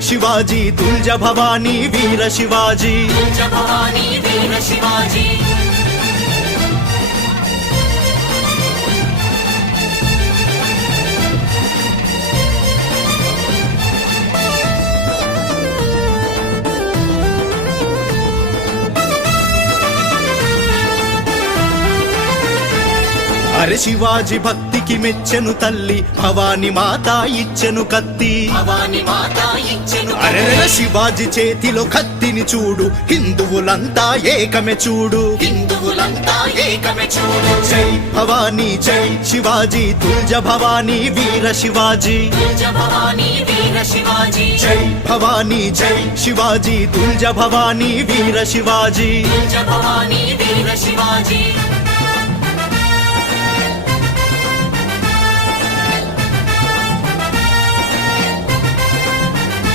శివాజీ తుల్జ భవానీ వీర శివాజీ తుల్జ భవానీ వీర శివాజీ అరే శివాజీ భక్తికి మెచ్చెను తల్లి భవాని మాత ఇచ్చెను కత్తి భవాని మాత ఇచ్చెను అరే శివాజీ చేతిలో కత్తిని చూడు హిందువులంతా ఏకమే చూడు హిందువులంతా ఏకమే చూడు జై భవానీ జై శివాజీ తుల్జ భవానీ వీర శివాజీ తుల్జ భవానీ వీర శివాజీ జై భవానీ జై శివాజీ తుల్జ భవానీ వీర శివాజీ తుల్జ భవానీ వీర శివాజీ